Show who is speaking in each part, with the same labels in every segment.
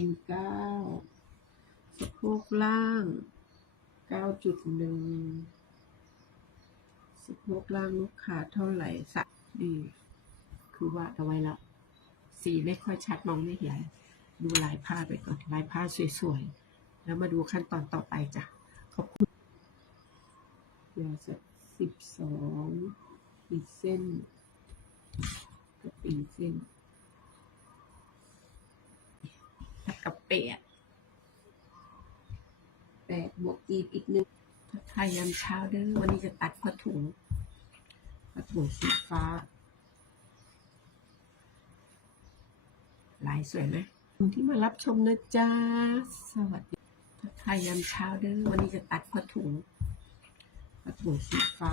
Speaker 1: เป็นเก้าสะโพกล่างเก้าจุดหนึ่งสะโพกล่างลูกขาเท่าไหร่สักดีคือว่าเอาไว้แล้วสีไม่ค่อยชัดมองไม่เห็น ดูลายผ้าไปก่อนลายผ้าสวยๆ แล้วมาดูขั้นตอนต่อไปจ้ะ ขอบคุณยาสักสิบสองอีกเส้นกับปีเส้นทักกับ แปดแปดบวกอีกอีกหนึ่งทักทายยามเช้าเด้อวันนี้จะตัดผ้าถุงผ้าถุงสีฟ้า ลายสวยไหมคุณที่มารับชมนะจ๊ะสวัสดีทักทายยามเช้าเด้อวันนี้จะตัดผ้าถุงผ้าถุงสีฟ้า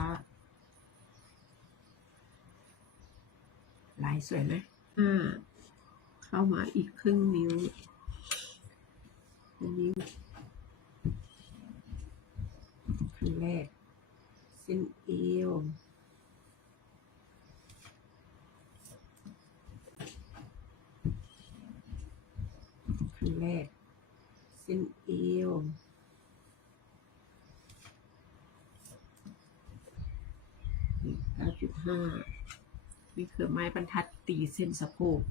Speaker 1: ลายสวยไหมอ่าเข้ามาอีกครึ่งนิ้ว อันนี้ขั้นแรก เส้นเอวขั้นแรก เส้นเอวเก้าจุดห้านี่คือไม้บรรทัดตีเส้นสะโพก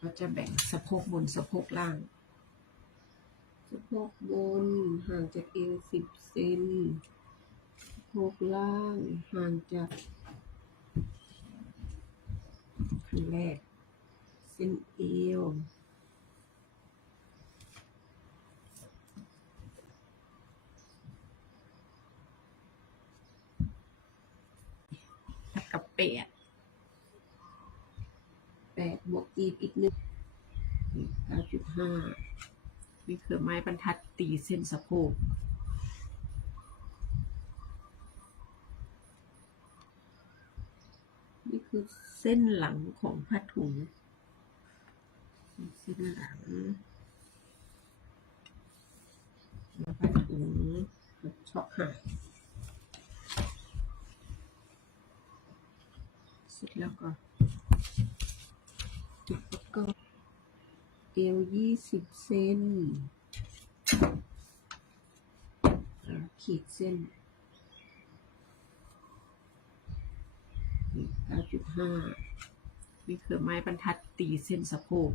Speaker 1: เรา จะแบ่งสะโพกบนสะโพกล่าง สะโพกบนห่างจากเอวสิบเซนสะโพกล่างห่างจากขั้นแรกเส้นเอวทักกับแปดแปด บวกอีกอีกหนึ่งเก้าจุดห้านี่คือไม้บรรทัดตีเส้นสะโพกนี่คือเส้นหลังของผ้าถุงเส้นหลังผ้าถุงช็อกหายเสร็จแล้วก็ จุดประกอบเอวยี่สิบเซนแล้วขีดเส้นเก้าจุดห้านี่คือไม้บรรทัดตีเส้นสะโพก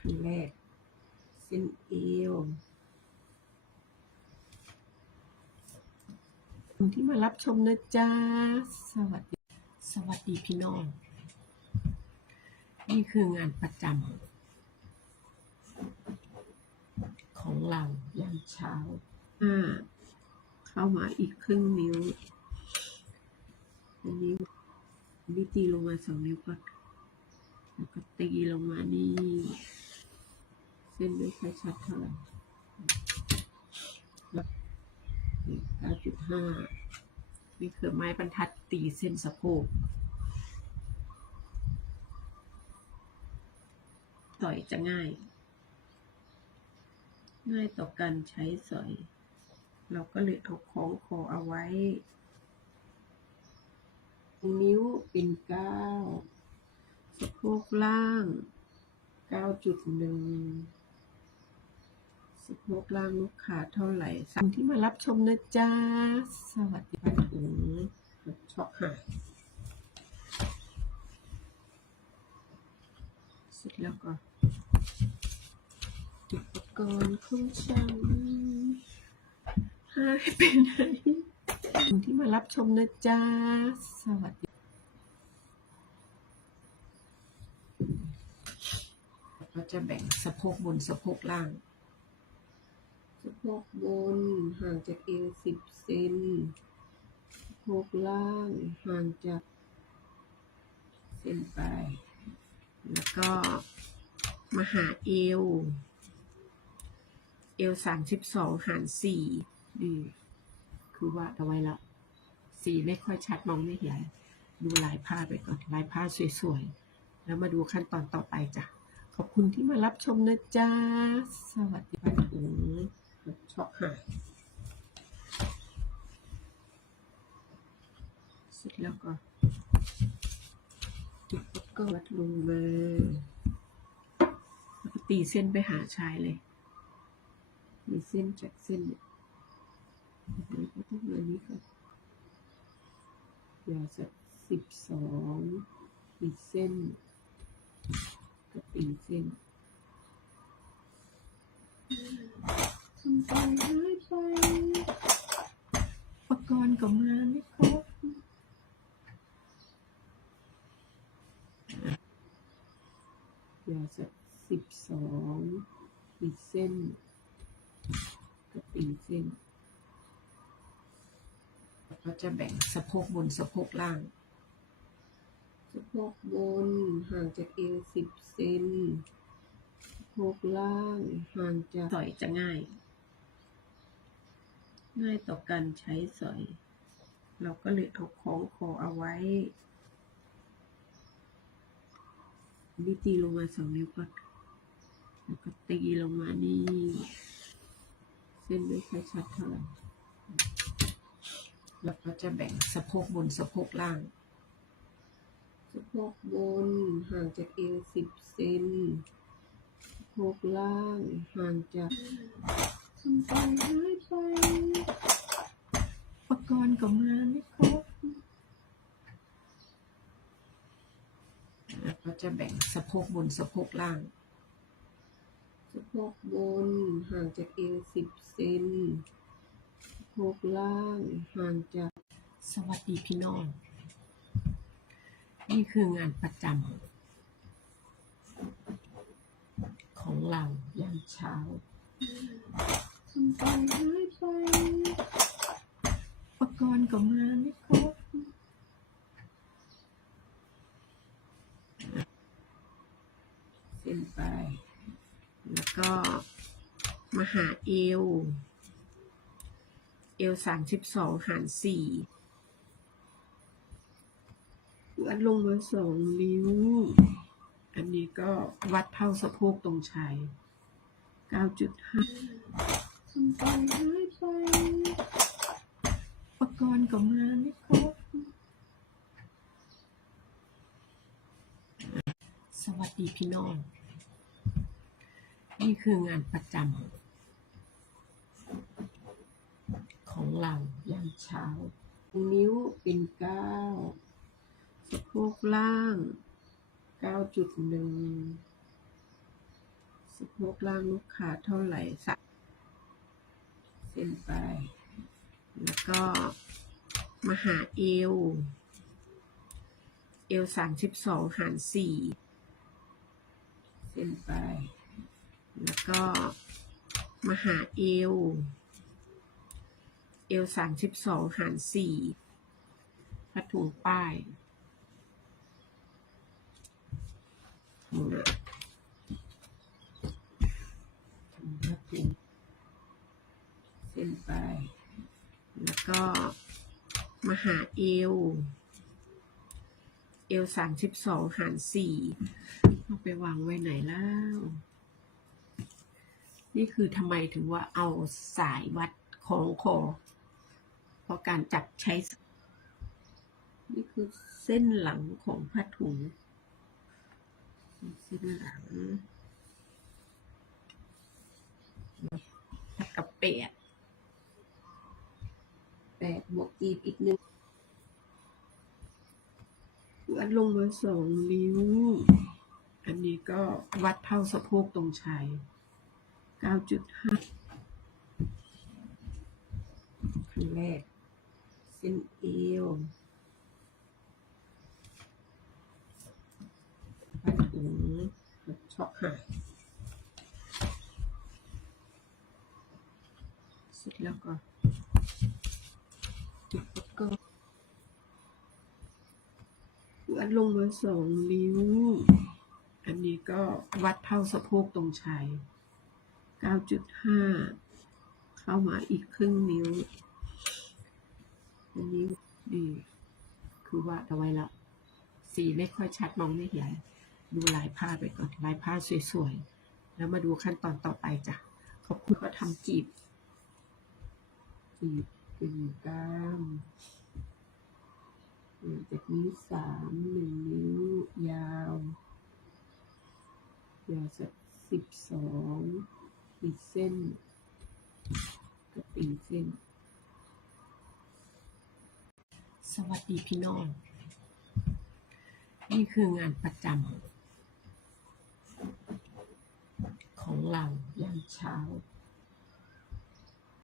Speaker 1: ขั้นแรก เส้นเอว คุณที่มารับชมนะจ๊ะ สวัสดี สวัสดีพี่น้อง นี่คืองานประจำของเรายามเช้าอ่าเข้ามาอีกครึ่งนิ้วอันนี้นนี้ตีลงมาสองนิ้วก่อนแล้วก็ตีลงมานี่ เส้นไม่ค่อยชัดเท่าไหร่ เก้าจุดห้านี่คือไม้บรรทัดตีเส้นสะโพกสอยจะง่าย ง่ายต่อการใช้สอย เราก็เลยเอาคล้องคอเอาไว้นิ้วเป็นเก้าสะโพกล่างเก้าจุดหนึ่ง สะโพกล่างลูกขาเท่าไหร่สั่งที่มารับชมนะจ๊ะ สวัสดีค่ะถุงช็อกหายเสร็จแล้วก็อุปกรณ์ของฉันหายไปไหนสั่งที่มารับชมนะจ๊ะ สวัสดีเราจะแบ่งสะโพกบนสะโพกล่างะโพกบน ห่างจากเอวสิบเซนสะโพกล่าง ห่างจากเส้นไป แล้วก็มาหาเอว เอวสามสิบสองหารสี่นี่คือว่าเอาไว้ล้วสีไม่ค่อยชัดมองไม่เห็น ดูลายผ้าไปก่อน ลายผ้าสวยๆ แล้วมาดูขั้นตอนต่อไปจ้ะขอบคุณที่มารับชมนะจ๊ะ สวัสดีค่ะถุง ช็อกหายเสร็จแล้วก็จุดก็วัดลงมาแล้วก็ตีเส้นไปหาชายเลยมีเส้นจากเส้นเนี่ยอันนี้ก็ต้องอันนี้ก่อนยาวสักสิบสองอีกเส้น ก็ตีเส้นทำ ไปหายไปอุปกรณ์ก็มาไม่ครบยาวสักสิบสองอีกเส้นก็ตีเส้นแล้วก็จะแบ่งสะโพกบนสะโพกล่าง สะโพกบนห่างจากเอวสิบเซนสะโพกล่างห่างจากสอยจะง่าย ง่ายต่อการใช้สอย เราก็เลยเอาคล้องคอเอาไว้นี่ตีลงมาสองนิ้วก่อนแล้วก็ตีลงมานี่ เส้นไม่ค่อยชัดเท่าไหร่แล้วก็จะแบ่งสะโพกบนสะโพกล่าง สะโพกบนห่างจากเอวสิบเซนสะโพกล่างห่างจาก ทำไปหายไปอุปกรณ์ก็มาไม่ครบแล้วก็จะแบ่งสะโพกบนสะโพกล่าง สะโพกบนห่างจากเอวสิบเซนสะโพกล่างห่างจากสวัสดีพี่น้อง นี่คืองานประจำของเรายามเช้า ทำไปหายไปอุปกรณ์ก็มาไม่ครบเส้นไป แล้วก็มาหาเอว เอวสามสิบสองหารสี่วัดลงมาสองนิ้ว อันนี้ก็วัดเท่าสะโพกตรงชาย เก้าจุดห้าทำไปหายไปอุปกรณ์ก็มาไม่ครบสวัสดีพี่น้อง นี่คืองานประจำของเรายามเช้า นิ้วเป็นเก้าสะโพกล่างเก้าจุดหนึ่ง สะโพกล่างลูกขาเท่าไหร่สักเส้นไป แล้วก็มาหาเอว เอวสามสิบสองหารสี่เส้นไป แล้วก็มาหาเอว เอวสามสิบสองหารสี่ผ้าถุงป้ายถุงอะถุงผ้าถุงเส้นไป แล้วก็มาหาเอว เอวสามสิบสองหารสี่เอาไปวางไว้ไหนแล้ว นี่คือทำไมถึงว่าเอาสายวัดของคอ เพราะการจับใช้ นี่คือเส้นหลังของผ้าถุงเส้นหลัง กับแปดแปดบวกอีกอีกหนึ่งวัดลงมาสองนิ้ว อันนี้ก็วัดเท่าสะโพกตรงชายเก้าจุดห้าขั้นแรก เส้นเอวผ้าถุงช็อกหายเส ร็จแล้วก็จุดแล้วก็วัดลงมาสองนิ้ว อันนี้ก็วัดเท่าสะโพกตรงชายเก้าจุดห้าเข้ามาอีกครึ่งนิ้ว อันนี้ดีคือว่าเอาไว้ละ สีไม่ค่อยชัดมองไม่เห็น ดูลายผ้าไปก่อน ลายผ้าสวยๆ แล้วมาดูขั้นตอนต่อไปจ้ะ ขอบคุณก็ทำจีบ จีบกึ่งกลางหลังจากนี้วสามหนึ่งนิ้วยาว ยาวสักสิบสองอีกเส้นก็ตีเส้น สวัสดีพี่น้อง นี่คืองานประจำของเรายามเช้า